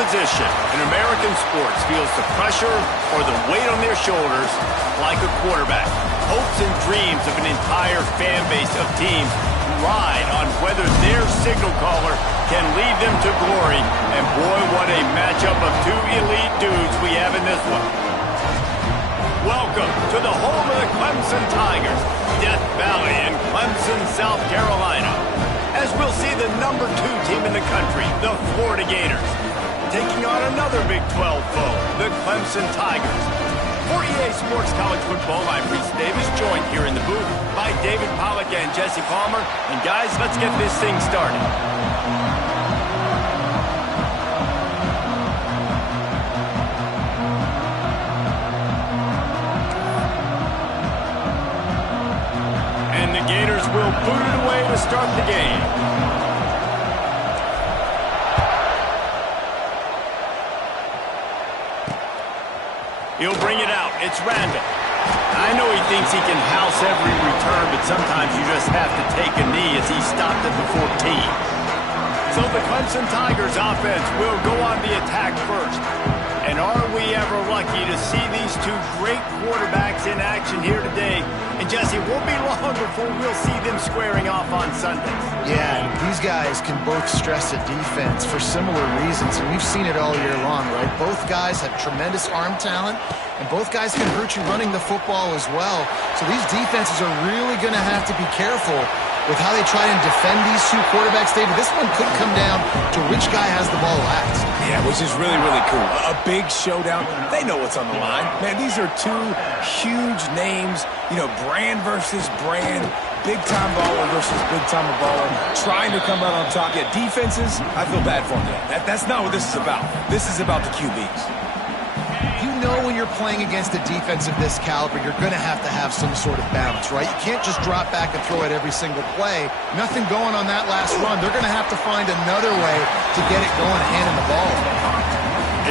position in American sports feels the pressure or the weight on their shoulders like a quarterback. Hopes and dreams of an entire fan base of teams ride on whether their signal caller can lead them to glory. And boy, what a matchup of two elite dudes we have in this one. Welcome to the home of the Clemson Tigers, Death Valley in Clemson, South Carolina. As we'll see the #2 team in the country, the Florida Gators, taking on another Big 12 foe, the Clemson Tigers. For EA Sports College Football, I'm Reese Davis, joined here in the booth by David Pollack and Jesse Palmer. And guys, let's get this thing started. And the Gators will boot it away to start the game. He'll bring it out. It's Randall. I know he thinks he can house every return, but sometimes you just have to take a knee as he stopped at the 14. So the Clemson Tigers offense will go on the attack first. And are we ever lucky to see these two great quarterbacks in action here today? And Jesse, it won't be long before we'll see them squaring off on Sundays. Yeah, these guys can both stress a defense for similar reasons, and we've seen it all year long, right? Both guys have tremendous arm talent, and both guys can hurt you running the football as well. So these defenses are really going to have to be careful with how they try and defend these two quarterbacks, David. This one could come down to which guy has the ball last. Yeah, which is really, really cool. A big showdown. They know what's on the line. Man, these are two huge names, you know, brand versus brand, big-time baller versus big-time baller, trying to come out on top. Yeah, defenses, I feel bad for them. That's not what this is about. This is about the QBs. You know when you're playing against a defense of this caliber, you're going to have some sort of balance, right? You can't just drop back and throw it every single play. Nothing going on that last run. They're going to have to find another way to get it going, handing the ball.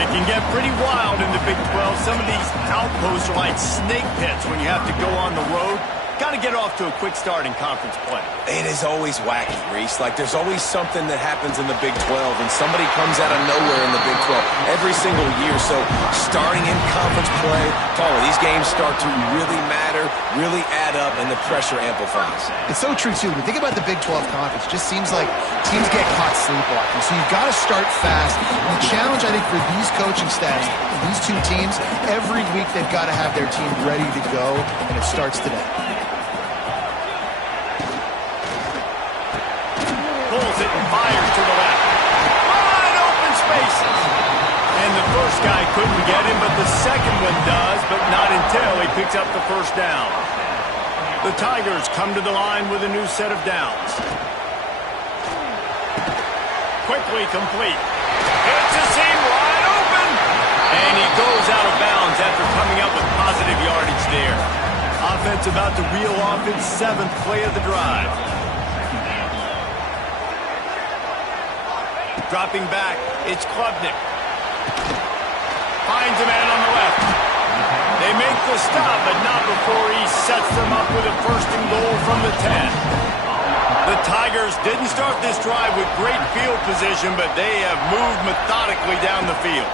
It can get pretty wild in the Big 12. Some of these outposts are like snake pits when you have to go on the road. Got to get off to a quick start in conference play. It is always wacky, Reese. Like, there's always something that happens in the Big 12, and somebody comes out of nowhere in the Big 12 every single year. So, starting in conference play, Paula, these games start to really matter, really add up, and the pressure amplifies. It's so true, too. When you think about the Big 12 conference, it just seems like teams get caught sleepwalking. So, you've got to start fast. And the challenge, I think, for these coaching staffs, these two teams, every week they've got to have their team ready to go, and it starts today. Pulls it and fires to the left. Wide open spaces. And the first guy couldn't get him, but the second one does, but not until he picks up the first down. The Tigers come to the line with a new set of downs. Quickly complete. It's a seam wide open. And he goes out of bounds after coming up with positive yardage there. Offense about to reel off its 7th play of the drive. Dropping back, it's Klubnik. Finds a man on the left. They make the stop, but not before he sets them up with a 1st and goal from the 10. The Tigers didn't start this drive with great field position, but they have moved methodically down the field.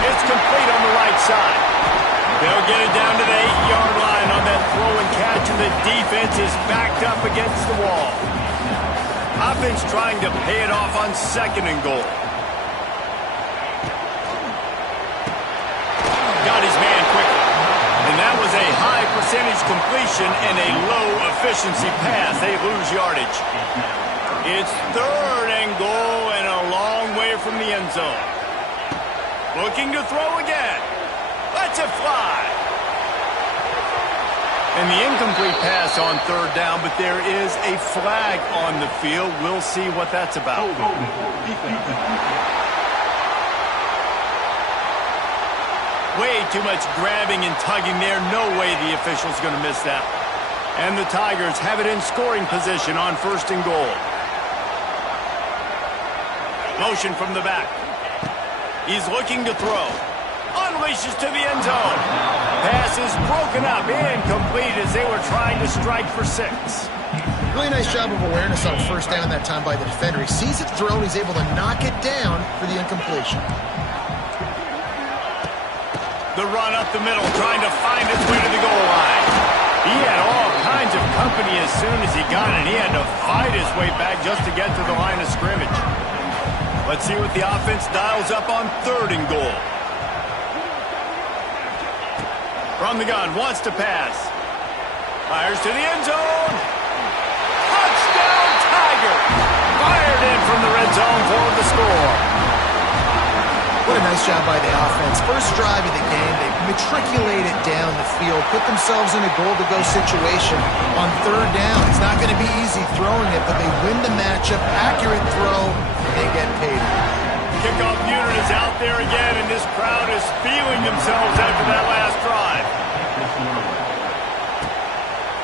It's complete on the right side. They'll get it down to the 8-yard line on that throw and catch, and the defense is backed up against the wall. Offense trying to pay it off on 2nd and goal. Got his man quickly. And that was a high percentage completion and a low efficiency pass. They lose yardage. It's 3rd and goal and a long way from the end zone. Looking to throw again. Lets it fly. And the incomplete pass on 3rd down, but there is a flag on the field. We'll see what that's about. Way too much grabbing and tugging there. No way the official's going to miss that. And the Tigers have it in scoring position on 1st and goal. Motion from the back. He's looking to throw. Unleashes to the end zone. Pass is broken up, incomplete as they were trying to strike for 6. Really nice job of awareness on first down that time by the defender. He sees it thrown, he's able to knock it down for the incompletion. The run up the middle, trying to find his way to the goal line. He had all kinds of company as soon as he got it. He had to fight his way back just to get to the line of scrimmage. Let's see what the offense dials up on 3rd and goal. From the gun, wants to pass. Fires to the end zone. Touchdown, Tiger! Fired in from the red zone for the score. What a nice job by the offense. First drive of the game, they matriculate it down the field, put themselves in a goal-to-go situation on 3rd down. It's not going to be easy throwing it, but they win the matchup. Accurate throw, they get paid. Kickoff unit is out there again, and this crowd is feeling themselves after that last drive.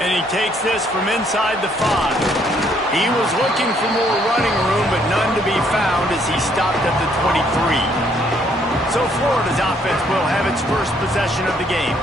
And he takes this from inside the 5. He was looking for more running room, but none to be found as he stopped at the 23. So Florida's offense will have its first possession of the game.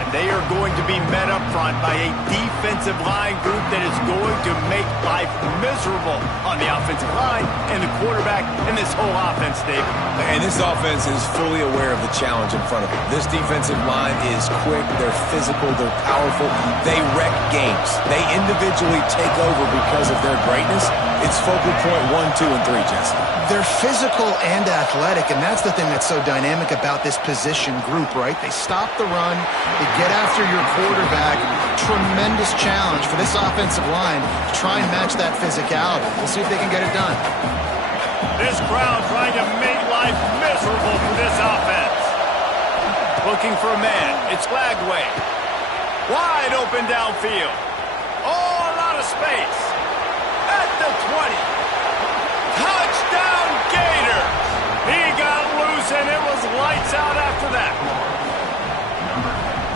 And they are going to be met up front by a defensive line group that is going to make life miserable on the offensive line and the quarterback and this whole offense, David. And this offense is fully aware of the challenge in front of them. This defensive line is quick, they're physical, they're powerful, they wreck games. They individually take over because of their greatness. It's focal point 1, 2, and 3, Jesse. They're physical and athletic, and that's the thing that's so dynamic about this position group, right? They stop the run, they get after your quarterback. Tremendous challenge for this offensive line to try and match that physicality. We'll see if they can get it done. This crowd trying to make life miserable for this offense. Looking for a man. It's Lagway. Wide open downfield. Oh, a lot of space. At the 20. Touchdown, Gators! He got loose, and it was lights out after that.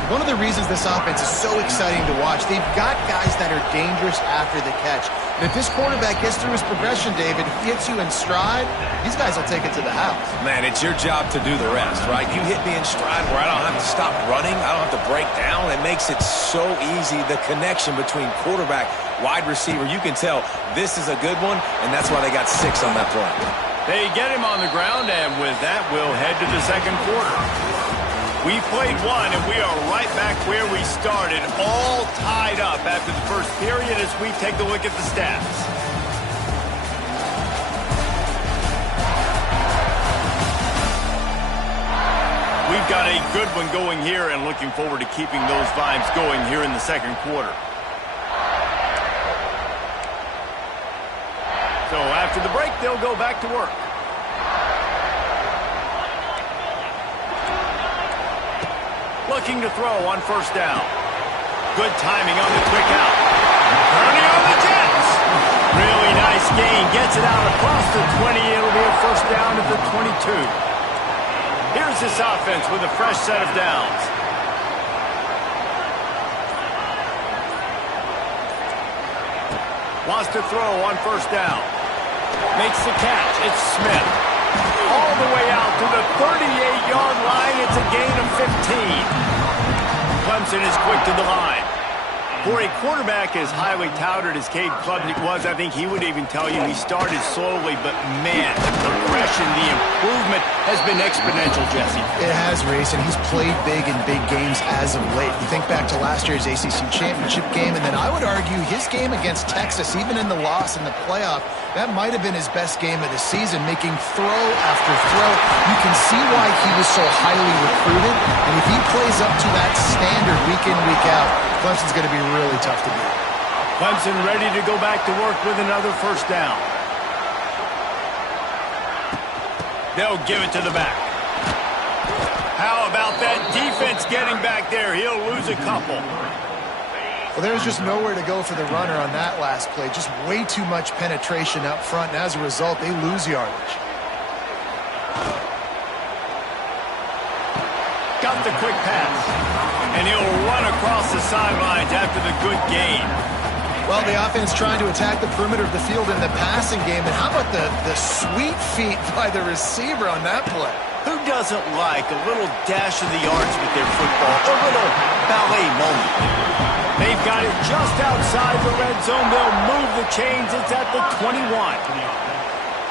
One of the reasons this offense is so exciting to watch, they've got guys that are dangerous after the catch. And if this quarterback gets through his progression, David, he hits you in stride, these guys will take it to the house. Man, it's your job to do the rest, right? You hit me in stride where I don't have to stop running. I don't have to break down. It makes it so easy. The connection between quarterback, wide receiver, you can tell this is a good one, and that's why they got 6 on that play. They get him on the ground, and with that, we'll head to the second quarter. We've played one, and we are right back where we started, all tied up after the first period as we take a look at the stats. We've got a good one going here and looking forward to keeping those vibes going here in the second quarter. So after the break, they'll go back to work. Looking to throw on first down. Good timing on the quick out. Turning on the Jets. Really nice gain. Gets it out across the 20. It'll be a first down at the 22. Here's this offense with a fresh set of downs. Wants to throw on first down. Makes the catch. It's Smith. All the way out to the 38-yard line. It's a gain of 15. Clemson is quick to the line. For a quarterback as highly touted as Cade Clemson was, I think he would even tell you he started slowly, but man, the progression, the improvement has been exponential, Jesse. It has, Reese, and he's played big in big games as of late. You think back to last year's ACC championship game, and then I would argue his game against Texas, even in the loss in the playoff, that might have been his best game of the season, making throw after throw. You can see why he was so highly recruited, and if he plays up to that standard week in, week out, Clemson's going to be really tough to beat. Clemson ready to go back to work with another first down. They'll give it to the back. How about that defense getting back there? He'll lose a couple. Well, there's just nowhere to go for the runner on that last play. Just way too much penetration up front, and as a result, they lose yardage. Got the quick pass. And he'll run across the sidelines after the good gain. Well, the offense trying to attack the perimeter of the field in the passing game. And how about the sweet feet by the receiver on that play? Who doesn't like a little dash of the arts with their football, a little ballet moment? They've got it just outside the red zone. They'll move the chains. It's at the 21.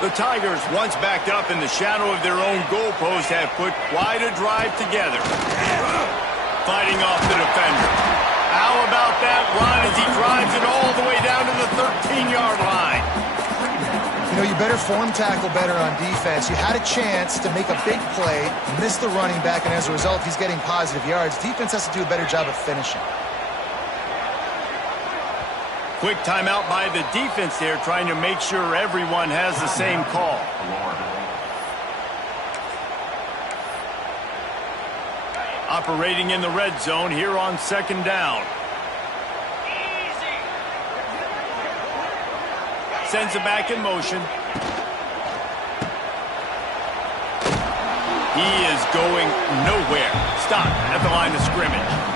The Tigers, once backed up in the shadow of their own goalpost, have put quite a drive together. Fighting off the defender. How about that run as he drives it all the way down to the 13-yard line? You know, you better form tackle better on defense. You had a chance to make a big play, missed the running back, and as a result, he's getting positive yards. Defense has to do a better job of finishing. Quick timeout by the defense there, trying to make sure everyone has the same call. Operating in the red zone here on second down. Sends it back in motion. He is going nowhere. Stop at the line of scrimmage.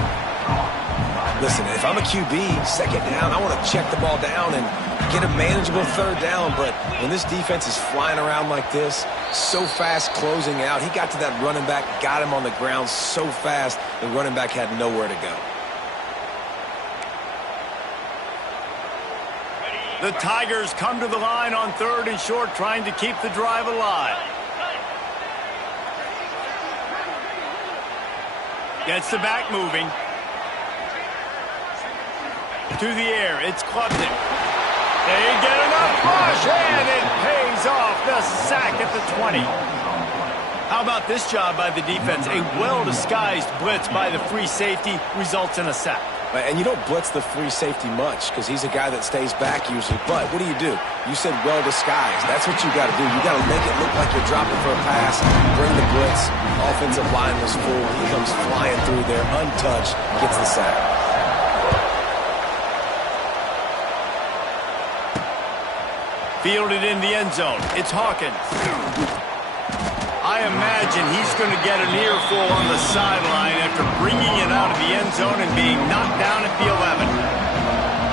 Listen, if I'm a QB, second down, I want to check the ball down and get a manageable third down. But when this defense is flying around like this, so fast closing out, he got to that running back, got him on the ground so fast, the running back had nowhere to go. The Tigers come to the line on third and short, trying to keep the drive alive. Gets the back moving. To the air, it's Clemson. They get enough push, and it pays off. The sack at the 20. How about this job by the defense? A well-disguised blitz by the free safety results in a sack. And you don't blitz the free safety much because he's a guy that stays back usually. But what do? You said well-disguised. That's what you got to do. You got to make it look like you're dropping for a pass, bring the blitz. Offensive line was full. He comes flying through there, untouched, gets the sack. Fielded in the end zone. It's Hawkins. I imagine he's going to get an earful on the sideline after bringing it out of the end zone and being knocked down at the 11.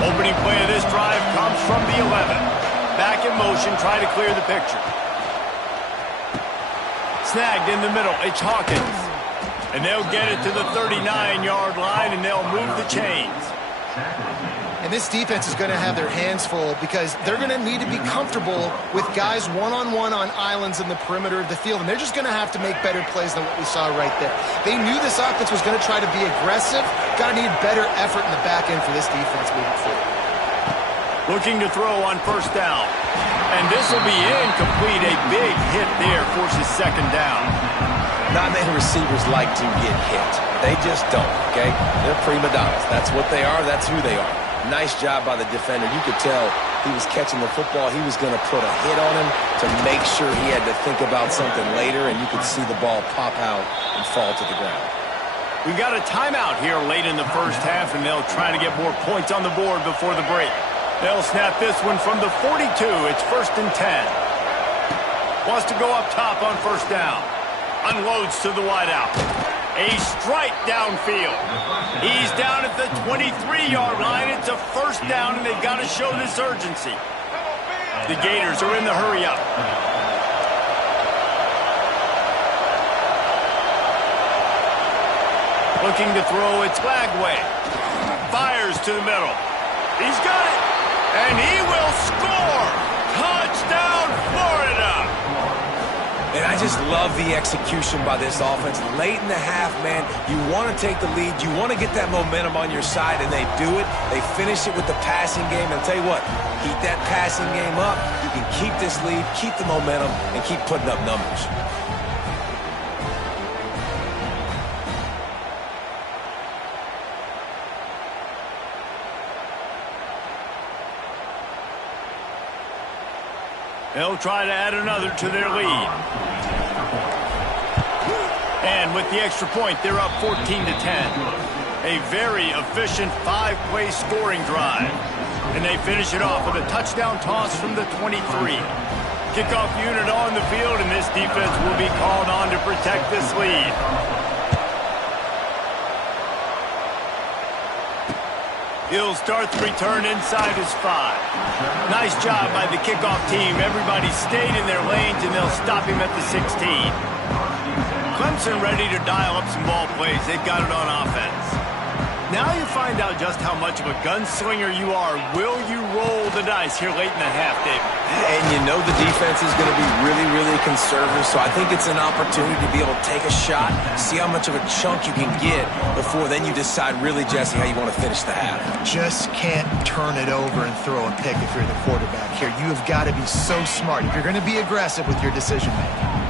Opening play of this drive comes from the 11. Back in motion, try to clear the picture. Snagged in the middle. It's Hawkins. And they'll get it to the 39-yard line, and they'll move the chains. And this defense is going to have their hands full because they're going to need to be comfortable with guys one-on-one on islands in the perimeter of the field. And they're just going to have to make better plays than what we saw right there. They knew this offense was going to try to be aggressive. Got to need better effort in the back end for this defense moving forward. Looking to throw on first down. And this will be incomplete. A big hit there forces second down. Not many receivers like to get hit. They just don't, okay? They're prima donnas. That's what they are. That's who they are. Nice job by the defender. You could tell he was catching the football. He was going to put a hit on him to make sure he had to think about something later, and you could see the ball pop out and fall to the ground. We've got a timeout here late in the first half, and they'll try to get more points on the board before the break. They'll snap this one from the 42. It's 1st and 10. Wants to go up top on first down. Unloads to the wideout. A strike downfield. He's down at the 23-yard line. It's a first down, and they've got to show this urgency. The Gators are in the hurry up. Looking to throw, it's Lagway. Fires to the middle. He's got it, and he will score. Touchdown, Florida. And I just love the execution by this offense. Late in the half, man, you want to take the lead. You want to get that momentum on your side, and they do it. They finish it with the passing game. And I'll tell you what, keep that passing game up. You can keep this lead, keep the momentum, and keep putting up numbers. They'll try to add another to their lead. And with the extra point, they're up 14-10. A very efficient 5-play scoring drive. And they finish it off with a touchdown toss from the 23. Kickoff unit on the field, and this defense will be called on to protect this lead. He'll start the return inside his 5. Nice job by the kickoff team. Everybody stayed in their lanes, and they'll stop him at the 16. Clemson ready to dial up some ball plays. They've got it on offense. Now you find out just how much of a gunslinger you are. Will you roll the dice here late in the half, David? And you know the defense is going to be really, really conservative, so I think it's an opportunity to be able to take a shot, see how much of a chunk you can get before then you decide really, Jesse, how you want to finish the half. Just can't turn it over and throw a pick if you're the quarterback here. You have got to be so smart if you're going to be aggressive with your decision-making.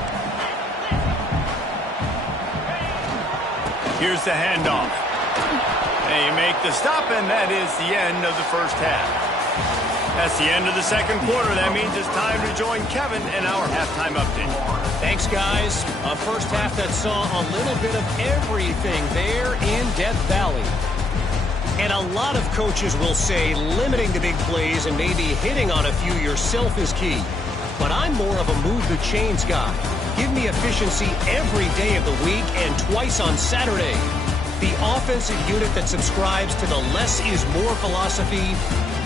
Here's the handoff. They make the stop, and that is the end of the first half. That's the end of the second quarter. That means it's time to join Kevin in our halftime update. Thanks, guys. A first half that saw a little bit of everything there in Death Valley. And a lot of coaches will say limiting the big plays and maybe hitting on a few yourself is key. But I'm more of a move the chains guy. Give me efficiency every day of the week and twice on Saturday. The offensive unit that subscribes to the less is more philosophy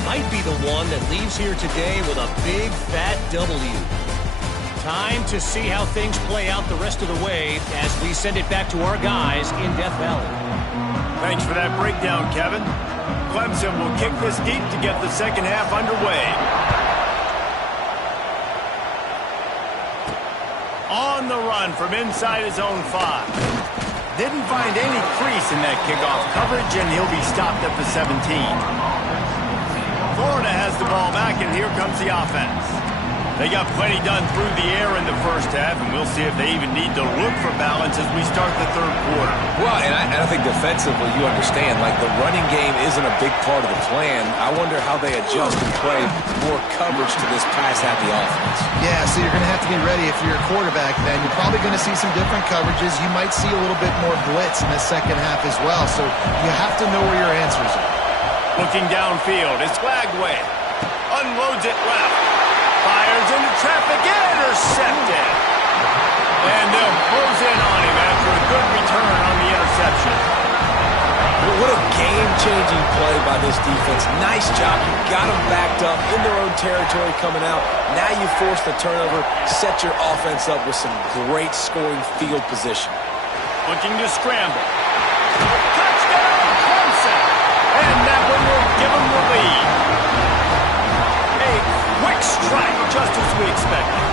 might be the one that leaves here today with a big fat W. Time to see how things play out the rest of the way as we send it back to our guys in Death Valley. Thanks for that breakdown, Kevin. Clemson will kick this deep to get the second half underway. On the run from inside his own 5. Didn't find any crease in that kickoff coverage, and he'll be stopped at the 17. Florida has the ball back, and here comes the offense. They got plenty done through the air in the first half, and we'll see if they even need to look for balance as we start the third quarter. Well, and I think defensively, you understand, like the running game isn't a big part of the plan. I wonder how they adjust and play more coverage to this pass-happy offense. Yeah, so you're going to have to be ready if you're a quarterback then. You're probably going to see some different coverages. You might see a little bit more blitz in the second half as well, so you have to know where your answers are. Looking downfield, it's Flagway. Unloads it left. Fires into traffic, intercepted. And they'll close in on him after a good return on the interception. What a game-changing play by this defense. Nice job. You got them backed up in their own territory coming out. Now you force the turnover, set your offense up with some great scoring field position. Looking to scramble. Touchdown, Clemson! And that one will give them the lead. A quick strike, just as we expected.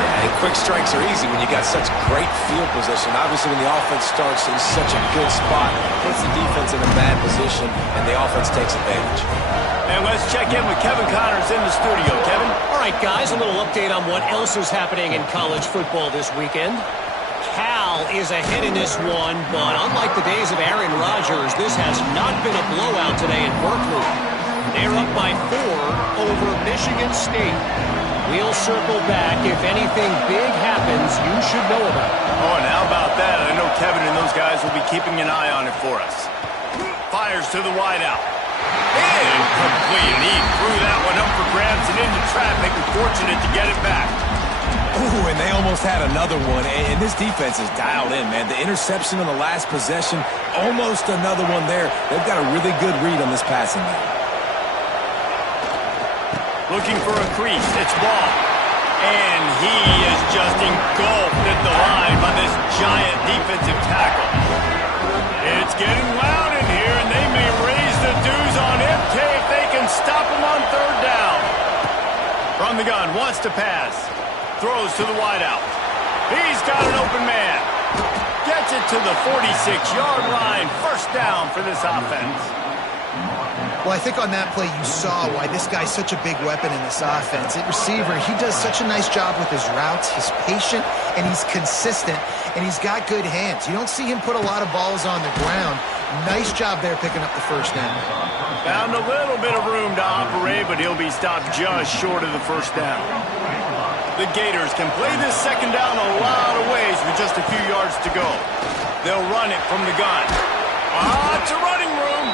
Yeah, and quick strikes are easy when you got such great field position. Obviously, when the offense starts in such a good spot, puts the defense in a bad position, and the offense takes advantage. And let's check in with Kevin Connors in the studio. Kevin? All right, guys, a little update on what else is happening in college football this weekend. Cal is ahead in this one, but unlike the days of Aaron Rodgers, this has not been a blowout today in Berkeley. They're up by 4 over Michigan State. We'll circle back. If anything big happens, you should know about it. Oh, and how about that? I know Kevin and those guys will be keeping an eye on it for us. Fires to the wideout. Incomplete. And he threw that one up for grabs and into traffic, and fortunate to get it back. Ooh, and they almost had another one, and this defense is dialed in, man. The interception on the last possession, almost another one there. They've got a really good read on this passing game. Looking for a crease. It's Ball. And he is just engulfed at the line by this giant defensive tackle. It's getting loud in here, and they may raise the dues on MK if they can stop him on third down. From the gun, wants to pass. Throws to the wideout. He's got an open man. Gets it to the 46-yard line. First down for this offense. Well, I think on that play you saw why this guy's such a big weapon in this offense. At receiver, he does such a nice job with his routes. He's patient, and he's consistent, and he's got good hands. You don't see him put a lot of balls on the ground. Nice job there picking up the first down. Found a little bit of room to operate, but he'll be stopped just short of the first down. The Gators can play this second down a lot of ways with just a few yards to go. They'll run it from the gun. It's a running room.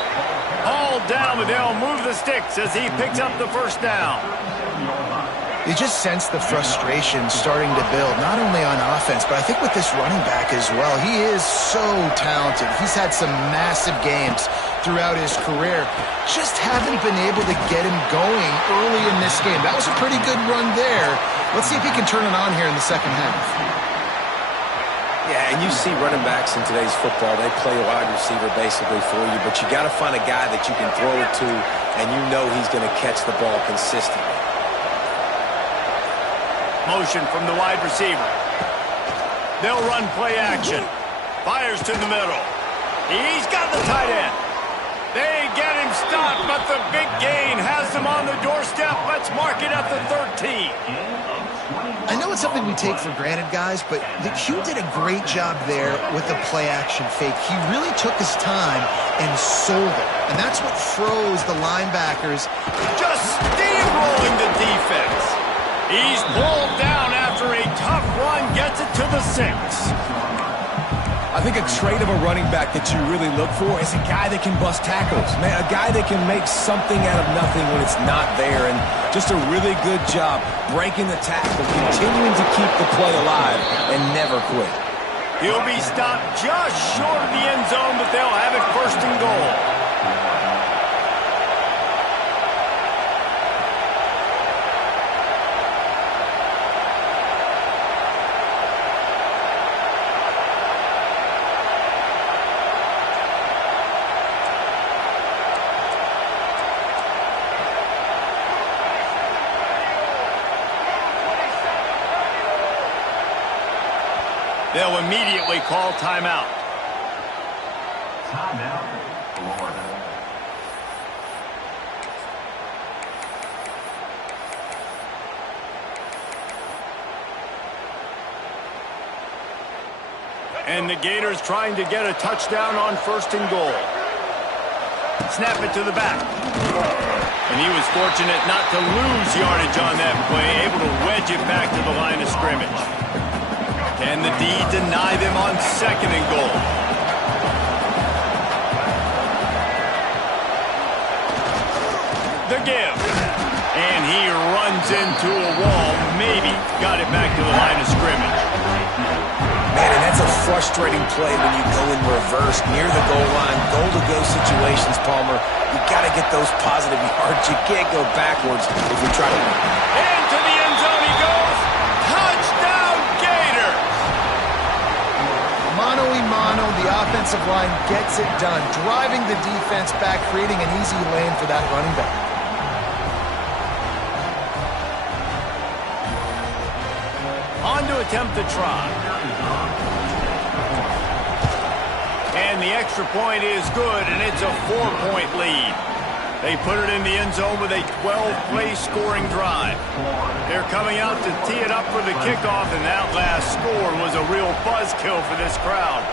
All down, but they'll move the sticks as he picks up the first down. You just sense the frustration starting to build, not only on offense, but I think with this running back as well. He is so talented. He's had some massive games throughout his career. Just haven't been able to get him going early in this game. That was a pretty good run there. Let's see if he can turn it on here in the second half. Yeah, and you see running backs in today's football, they play a wide receiver basically for you, but you got to find a guy that you can throw it to, and you know he's going to catch the ball consistently. Motion from the wide receiver. They'll run play action. Fires to the middle. He's got the tight end. They get him stopped, but the big gain has them on the doorstep. Let's mark it at the 13. I know it's something we take for granted, guys, but Hugh did a great job there with the play-action fake. He really took his time and sold it, and that's what froze the linebackers. Just steamrolling the defense. He's pulled down after a tough run, gets it to the 6. I think a trait of a running back that you really look for is a guy that can bust tackles. Man, a guy that can make something out of nothing when it's not there. And just a really good job breaking the tackle, continuing to keep the play alive, and never quit. He'll be stopped just short of the end zone, but they'll have it 1st and goal. They'll immediately call timeout. Timeout, Florida. And the Gators trying to get a touchdown on 1st and goal. Snap it to the back. And he was fortunate not to lose yardage on that play, able to wedge it back to the line of scrimmage. Can the D deny them on 2nd and goal? The give. And he runs into a wall. Maybe got it back to the line of scrimmage. Man, and that's a frustrating play when you go in reverse near the goal line. Goal-to-go situations, Palmer. You got to get those positive yards. You can't go backwards if you're trying to win. Into the end zone he goes. Touchdown, Gators! Mano-a-mano, the offensive line gets it done, driving the defense back, creating an easy lane for that running back. On to attempt the try. And the extra point is good, and it's a 4-point lead. They put it in the end zone with a 12-play scoring drive. They're coming out to tee it up for the kickoff, and that last score was a real buzzkill for this crowd.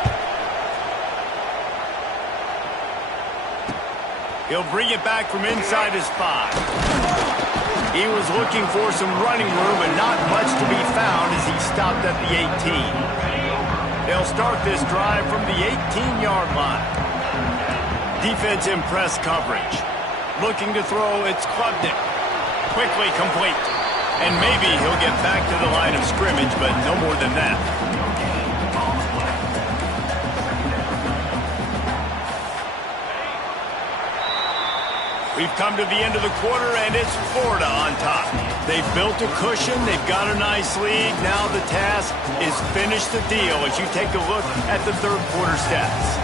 He'll bring it back from inside his 5. He was looking for some running room, and not much to be found as he stopped at the 18. They'll start this drive from the 18-yard line. Defense in press coverage. Looking to throw, it's Klubnik. Quickly complete. And maybe he'll get back to the line of scrimmage, but no more than that. We've come to the end of the quarter, and it's Florida on top. They've built a cushion. They've got a nice lead. Now the task is finish the deal as you take a look at the third quarter stats.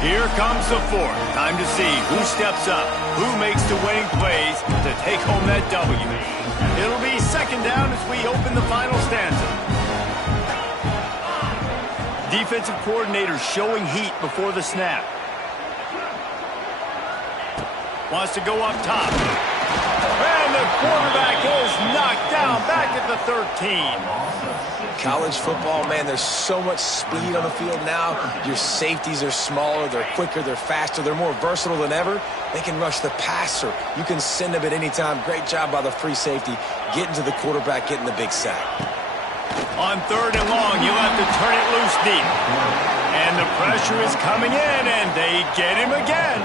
Here comes the fourth. Time to see who steps up, who makes the winning plays to take home that W. It'll be 2nd down as we open the final stanza. Defensive coordinator showing heat before the snap. Wants to go up top. And the quarterback is knocked down back at the 13. College football, man, there's so much speed on the field now. Your safeties are smaller, they're quicker, they're faster, they're more versatile than ever. They can rush the passer. You can send them at any time. Great job by the free safety, getting to the quarterback, getting the big sack. On 3rd and long, you'll have to turn it loose deep. And the pressure is coming in, and they get him again.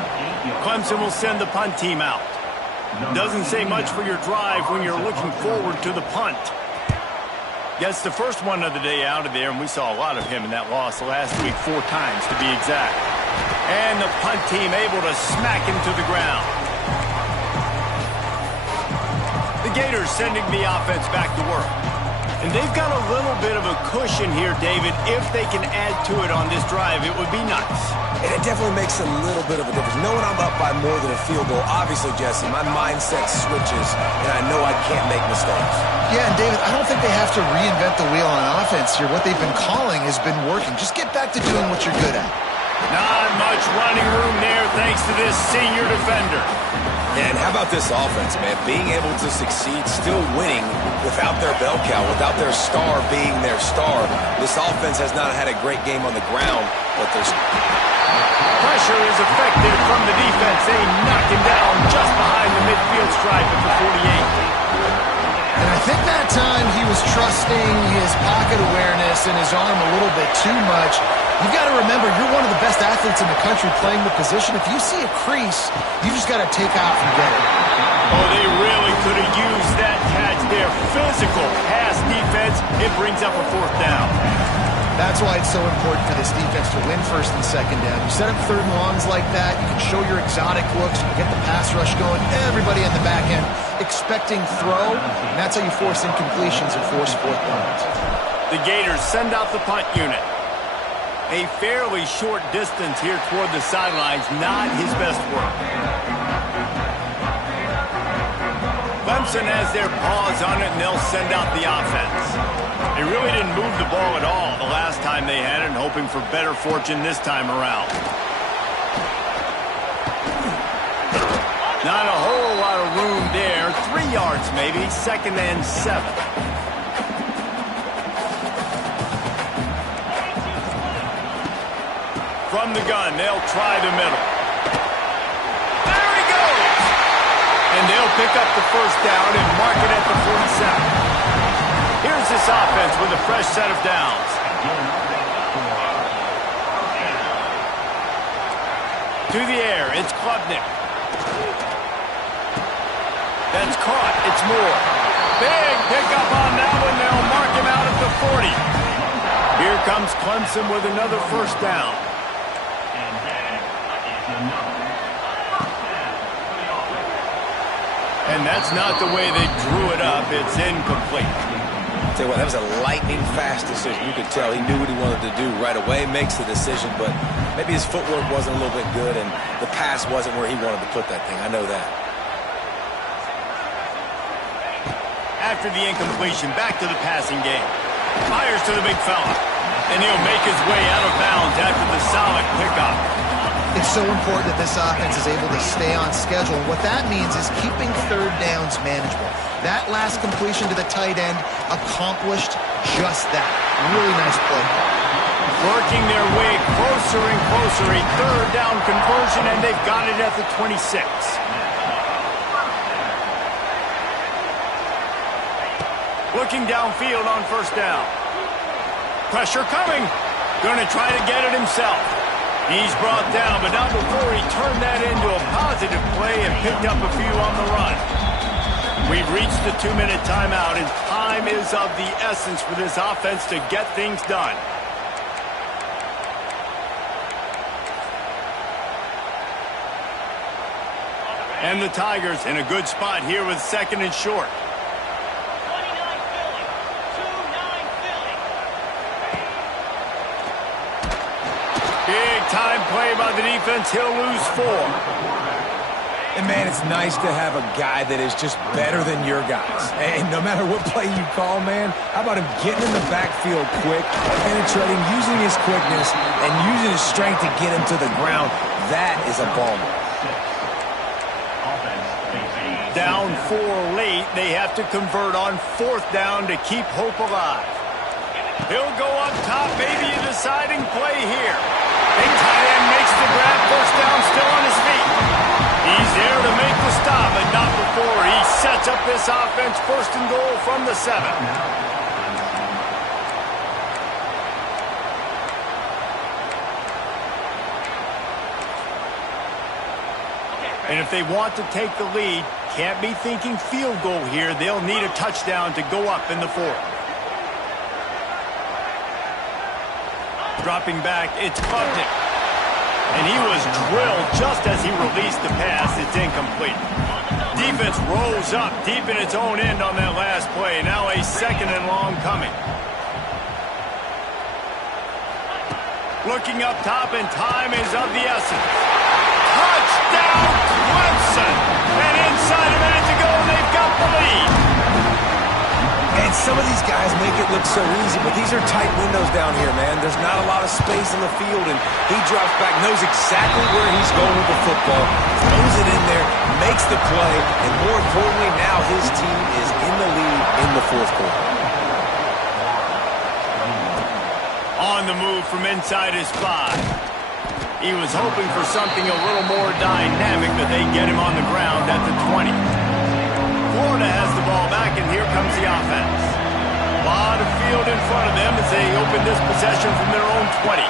Clemson will send the punt team out. Doesn't say much for your drive when you're looking forward to the punt. Gets the first one of the day out of there, and we saw a lot of him in that loss last week, 4 times to be exact. And the punt team able to smack him to the ground. The The Gators sending the offense back to work. And they've got a little bit of a cushion here, David. If they can add to it on this drive, it would be nice. And it definitely makes a little bit of a difference. Knowing I'm up by more than a field goal, obviously, Jesse, my mindset switches, and I know I can't make mistakes. Yeah, and David, I don't think they have to reinvent the wheel on offense here. What they've been calling has been working. Just get back to doing what you're good at. Not much running room there thanks to this senior defender. And how about this offense, man? Being able to succeed, still winning without their bell cow, without their star being their star. This offense has not had a great game on the ground, but there's... Pressure is effective from the defense. They knock him down just behind the midfield stripe at the 48. And I think that time he was trusting his pocket awareness and his arm a little bit too much. You've got to remember, you're one of the best athletes in the country playing the position. If you see a crease, you just got to take off and get it. Oh, they really could have used that catch there. Physical pass defense. It brings up a fourth down. That's why it's so important for this defense to win first and second down. You set up third and longs like that, you can show your exotic looks, you can get the pass rush going, everybody on the back end expecting throw, and that's how you force incompletions and force fourth downs. The Gators send out the punt unit. A fairly short distance here toward the sidelines, not his best work. Clemson has their paws on it, and they'll send out the offense. They really didn't move the ball at all the last time they had it, and hoping for better fortune this time around. Not a whole lot of room there. 3 yards maybe, 2nd and 7. From the gun, they'll try the middle. There he goes! And they'll pick up the first down and mark it at the 47. Here's this offense with a fresh set of downs. To the air, it's Klubnik. That's caught, it's Moore. Big pickup on that one, they'll mark him out at the 40. Here comes Clemson with another first down. And that's not the way they drew it up. It's incomplete. Tell you what, that was a lightning-fast decision. You could tell he knew what he wanted to do right away, makes the decision, but maybe his footwork wasn't a little bit good, and the pass wasn't where he wanted to put that thing. I know that. After the incompletion, back to the passing game. Fires to the big fella, and he'll make his way out of bounds after the solid pickup. It's so important that this offense is able to stay on schedule. And what that means is keeping third downs manageable. That last completion to the tight end accomplished just that. Really nice play. Working their way closer and closer. A third down conversion, and they've got it at the 26. Looking downfield on first down. Pressure coming. Going to try to get it himself. He's brought down, but not before he turned that into a positive play and picked up a few on the run. We've reached the 2-minute timeout, and time is of the essence for this offense to get things done. And the Tigers in a good spot here with 2nd and short. Time play by the defense. He'll lose 4. And, man, it's nice to have a guy that is just better than your guys. And no matter what play you call, man, how about him getting in the backfield quick, penetrating, using his quickness, and using his strength to get him to the ground. That is a baller. Down 4 late. They have to convert on 4th down to keep hope alive. He'll go up top, maybe a deciding play here. Big tight end makes the grab, first down, still on his feet. He's there to make the stop, but not before he sets up this offense, 1st and goal from the 7. And if they want to take the lead, can't be thinking field goal here. They'll need a touchdown to go up in the 4th. Dropping back, it's Klubnik. And he was drilled just as he released the pass. It's incomplete. defense rolls up deep in its own end on that last play. Now a 2nd and long coming. Looking up top, and time is of the essence. Touchdown, Clemson! And inside a minute to go, they've got the lead. And some of these guys make it look so easy, but these are tight windows down here, man. There's not a lot of space on the field, and he drops back, knows exactly where he's going with the football, throws it in there, makes the play, and more importantly, now his team is in the lead in the 4th quarter. On the move from inside his 5. He was hoping for something a little more dynamic, but they get him on the ground at the 20. Florida has the ball back, and here comes the offense. A lot of field in front of them as they open this possession from their own 20.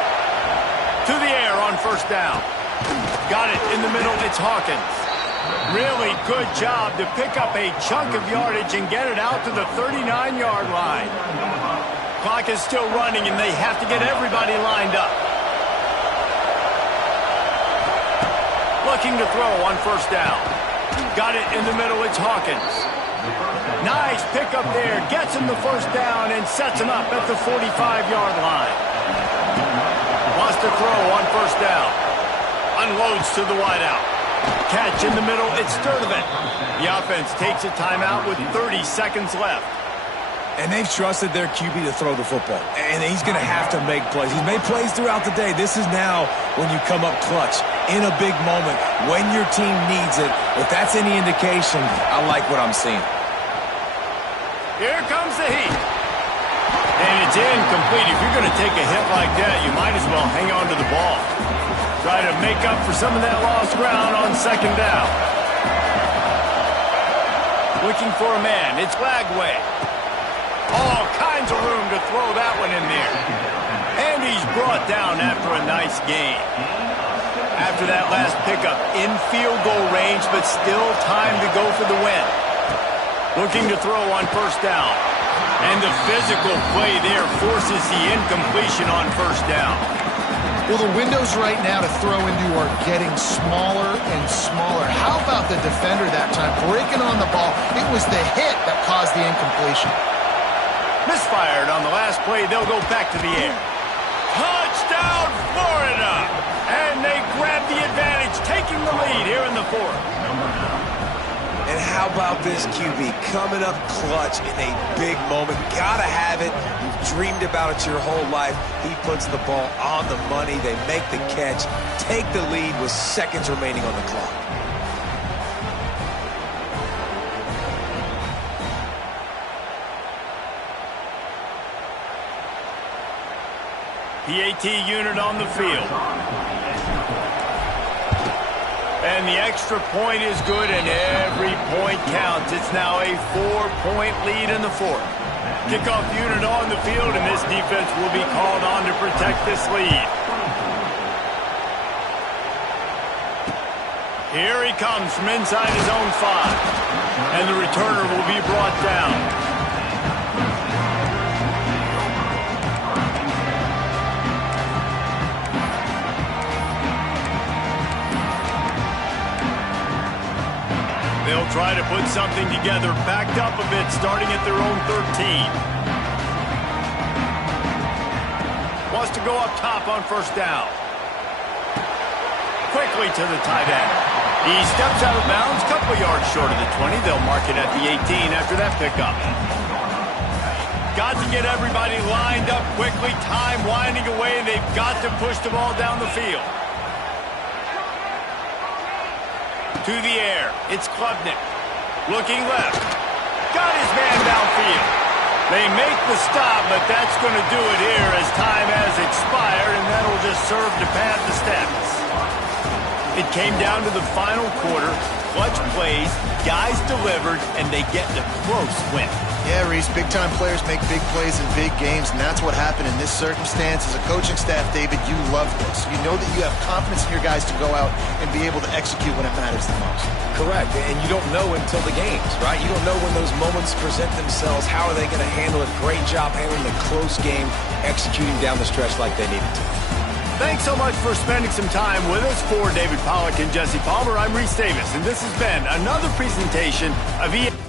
To the air on 1st down. Got it in the middle, it's Hawkins. Really good job to pick up a chunk of yardage and get it out to the 39-yard line. Clock is still running, and they have to get everybody lined up. Looking to throw on 1st down. Got it in the middle, it's Hawkins. Nice pickup there, gets him the 1st down and sets him up at the 45-yard line. Wants to throw on 1st down. Unloads to the wideout. Catch in the middle, it's Sturdivant. The offense takes a timeout with 30 seconds left. And they've trusted their QB to throw the football. And he's going to have to make plays. He's made plays throughout the day. This is now when you come up clutch in a big moment when your team needs it. If that's any indication, I like what I'm seeing. Here comes the heat. And it's incomplete. If you're going to take a hit like that, you might as well hang on to the ball. Try to make up for some of that lost ground on 2nd down. Looking for a man. It's Lagway. All kinds of room to throw that one in there. And he's brought down after a nice gain. After that last pickup, in field goal range, but still time to go for the win. Looking to throw on 1st down. And the physical play there forces the incompletion on 1st down. Well, the windows right now to throw into are getting smaller and smaller. How about the defender that time breaking on the ball? It was the hit that caused the incompletion. Misfired on the last play. They'll go back to the air. Touchdown, Florida! And they grab the advantage, taking the lead here in the 4th. And how about this QB coming up clutch in a big moment? Gotta have it. You've dreamed about it your whole life. He puts the ball on the money. They make the catch, take the lead with seconds remaining on the clock. PAT unit on the field. And the extra point is good, and every point counts. It's now a 4-point lead in the 4th. Kickoff unit on the field, and this defense will be called on to protect this lead. Here he comes from inside his own 5. And the returner will be brought down. They'll try to put something together, backed up a bit, starting at their own 13. Wants to go up top on 1st down. Quickly to the tight end. He steps out of bounds, couple yards short of the 20. They'll mark it at the 18 after that pickup. Got to get everybody lined up quickly, time winding away, and they've got to push the ball down the field. To the air, it's Klubnik. Looking left. Got his man downfield. They make the stop, but that's going to do it here as time has expired, and that'll just serve to pad the stats. It came down to the final quarter. Clutch plays, guys delivered, and they get the close win. Yeah, Reese, big-time players make big plays in big games, and that's what happened in this circumstance. As a coaching staff, David, you love this. You know that you have confidence in your guys to go out and be able to execute when it matters the most. Correct, and you don't know until the games, right? You don't know when those moments present themselves. How are they going to handle it? Great job handling the close game, executing down the stretch like they needed to. Thanks so much for spending some time with us. For David Pollack and Jesse Palmer, I'm Reese Davis, and this has been another presentation of EA.